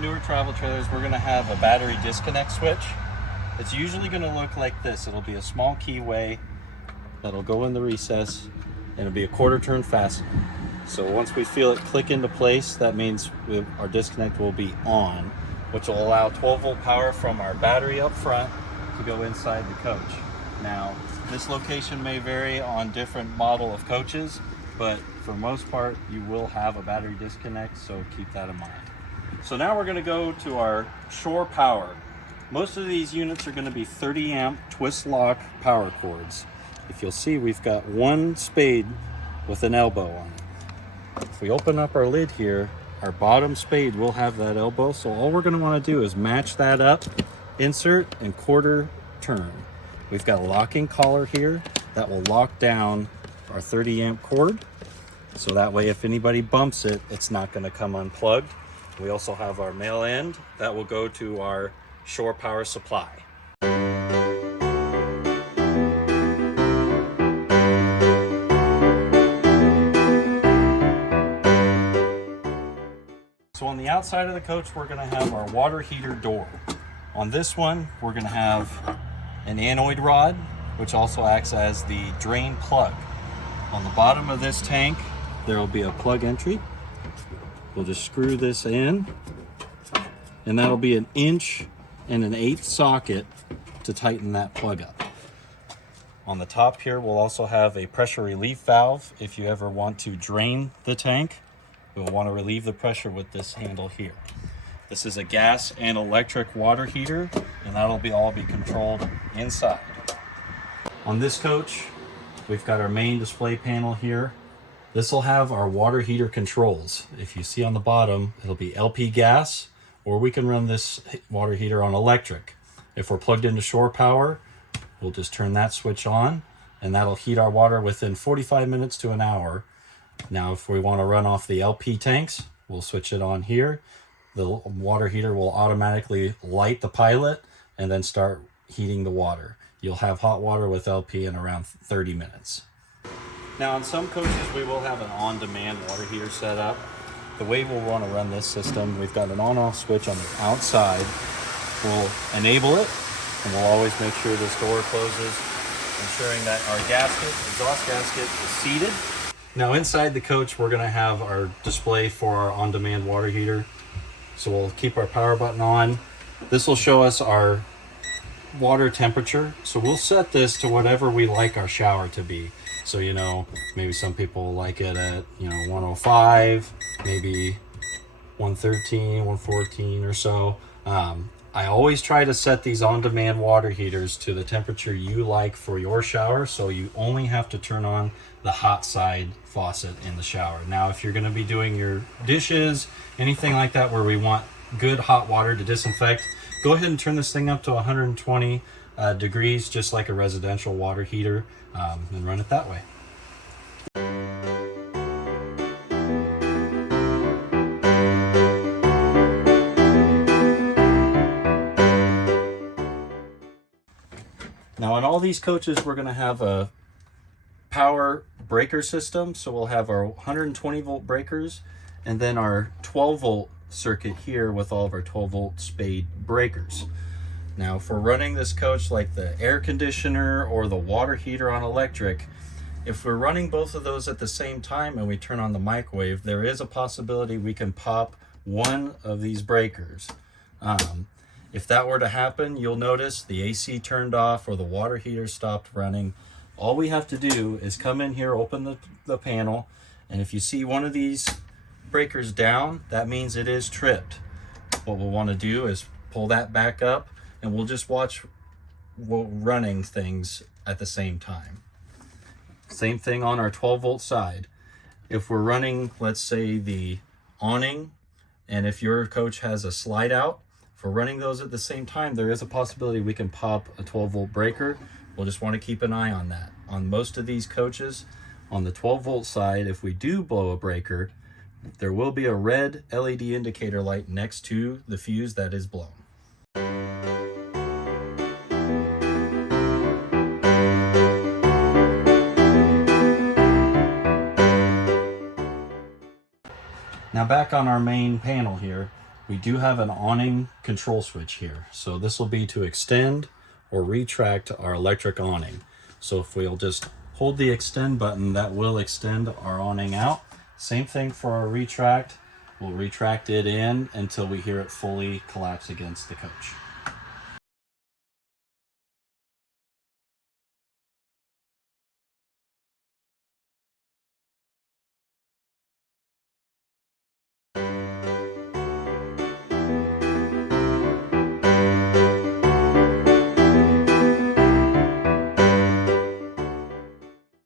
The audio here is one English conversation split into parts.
newer travel trailers, we're going to have a battery disconnect switch. It's usually going to look like this. It'll be a small keyway that'll go in the recess, and it'll be a quarter turn fastener. So once we feel it click into place, that means our disconnect will be on, which will allow 12 volt power from our battery up front to go inside the coach. Now, this location may vary on different model of coaches, but for most part, you will have a battery disconnect, so keep that in mind. So now we're going to go to our shore power. Most of these units are going to be 30 amp twist lock power cords. If you'll see, we've got one spade with an elbow on it. If we open up our lid here, our bottom spade will have that elbow. So all we're going to want to do is match that up, insert, and quarter turn. We've got a locking collar here that will lock down our 30 amp cord. So that way, if anybody bumps it, it's not going to come unplugged. We also have our male end that will go to our shore power supply. So on the outside of the coach, we're going to have our water heater door. On this one, we're going to have an anoid rod, which also acts as the drain plug. On the bottom of this tank, there will be a plug entry. We'll just screw this in, and that'll be 1 1/8" socket to tighten that plug up. On the top here, we'll also have a pressure relief valve. If you ever want to drain the tank, we'll want to relieve the pressure with this handle here. This is a gas and electric water heater, and that'll all be controlled inside. On this coach, we've got our main display panel here. This will have our water heater controls. If you see on the bottom, it'll be LP gas, or we can run this water heater on electric. If we're plugged into shore power, we'll just turn that switch on, and that'll heat our water within 45 minutes to an hour. Now, if we want to run off the LP tanks, we'll switch it on here. The water heater will automatically light the pilot and then start heating the water. You'll have hot water with LP in around 30 minutes. Now, in some coaches, we will have an on-demand water heater set up. The way we'll want to run this system, we've got an on-off switch on the outside. We'll enable it, and we'll always make sure this door closes, ensuring that our exhaust gasket is seated. Now, inside the coach, we're going to have our display for our on-demand water heater. So we'll keep our power button on. This will show us our water temperature. So we'll set this to whatever we like our shower to be. So, maybe some people like it at, 105, maybe 113, 114 or so. I always try to set these on-demand water heaters to the temperature you like for your shower, so you only have to turn on the hot side faucet in the shower. Now, if you're going to be doing your dishes, anything like that where we want good hot water to disinfect, go ahead and turn this thing up to 120 degrees, just like a residential water heater, and run it that way. Now, in all these coaches, we're going to have a power breaker system. So we'll have our 120 volt breakers, and then our 12 volt circuit here with all of our 12 volt spade breakers. Now, if we're running this coach like the air conditioner or the water heater on electric, if we're running both of those at the same time and we turn on the microwave, there is a possibility we can pop one of these breakers. If that were to happen, you'll notice the AC turned off or the water heater stopped running. All we have to do is come in here, open the panel, and if you see one of these breakers down, that means it is tripped. What we'll want to do is pull that back up, and we'll just watch running things at the same time. Same thing on our 12 volt side. If we're running, let's say, the awning, and if your coach has a slide out, if we're running those at the same time, there is a possibility we can pop a 12 volt breaker. We'll just want to keep an eye on that. On most of these coaches, on the 12 volt side, if we do blow a breaker, there will be a red LED indicator light next to the fuse that is blown. Now, back on our main panel here, we do have an awning control switch here. So this will be to extend or retract our electric awning. So if we'll just hold the extend button, that will extend our awning out. Same thing for our retract. We'll retract it in until we hear it fully collapse against the coach.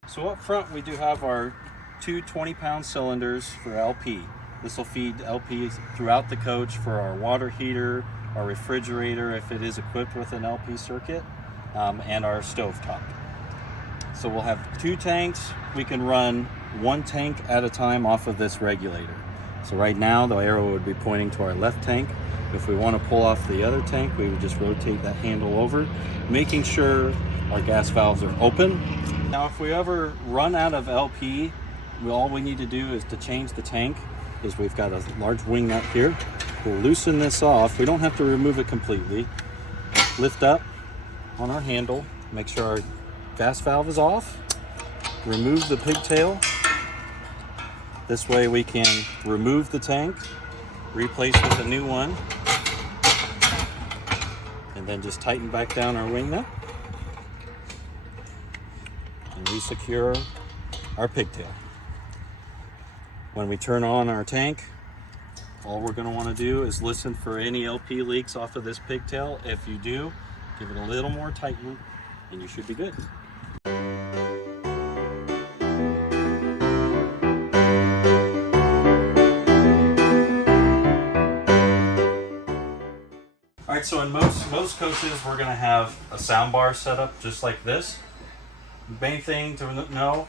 So up front we do have our two 20-pound cylinders for LP. This will feed LP throughout the coach for our water heater, our refrigerator if it is equipped with an LP circuit, and our stovetop. So we'll have 2 tanks. We can run 1 tank at a time off of this regulator. So right now the arrow would be pointing to our left tank. If we want to pull off the other tank, we would just rotate that handle over, making sure our gas valves are open. Now if we ever run out of LP, all we need to do is to change the tank. Is we've got a large wing nut here. We'll loosen this off. We don't have to remove it completely. Lift up on our handle, make sure our gas valve is off, remove the pigtail. This way we can remove the tank, replace with a new one, and then just tighten back down our wing nut and re-secure our pigtail. When we turn on our tank, all we're going to want to do is listen for any LP leaks off of this pigtail. If you do, give it a little more tightening and you should be good. All right, so in most coaches, we're going to have a sound bar set up just like this. Main thing to know,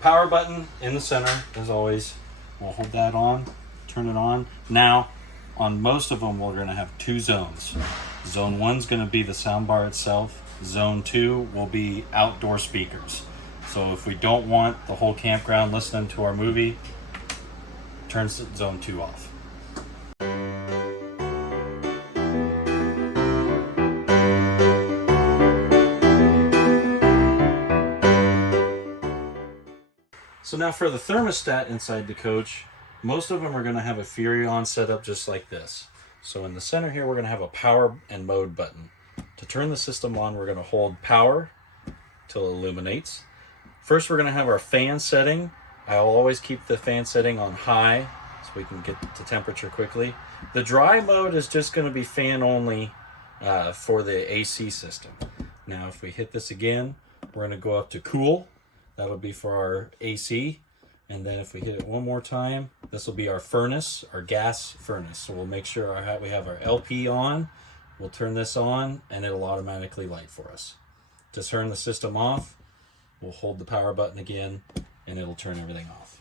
power button in the center as always. We'll hold that on, turn it on. Now, on most of them, we're going to have 2 zones. Zone 1 is going to be the soundbar itself. Zone 2 will be outdoor speakers. So if we don't want the whole campground listening to our movie, turn Zone 2 off. So now for the thermostat inside the coach, most of them are going to have a Furrion set up just like this. So in the center here, we're going to have a power and mode button. To turn the system on, we're going to hold power till it illuminates. First, we're going to have our fan setting. I'll always keep the fan setting on high so we can get to temperature quickly. The dry mode is just going to be fan only for the AC system. Now, if we hit this again, we're going to go up to cool. That'll be for our AC. And then if we hit it one more time, this will be our furnace, our gas furnace. So we'll make sure we have our LP on. We'll turn this on and it'll automatically light for us. To turn the system off, we'll hold the power button again and it'll turn everything off.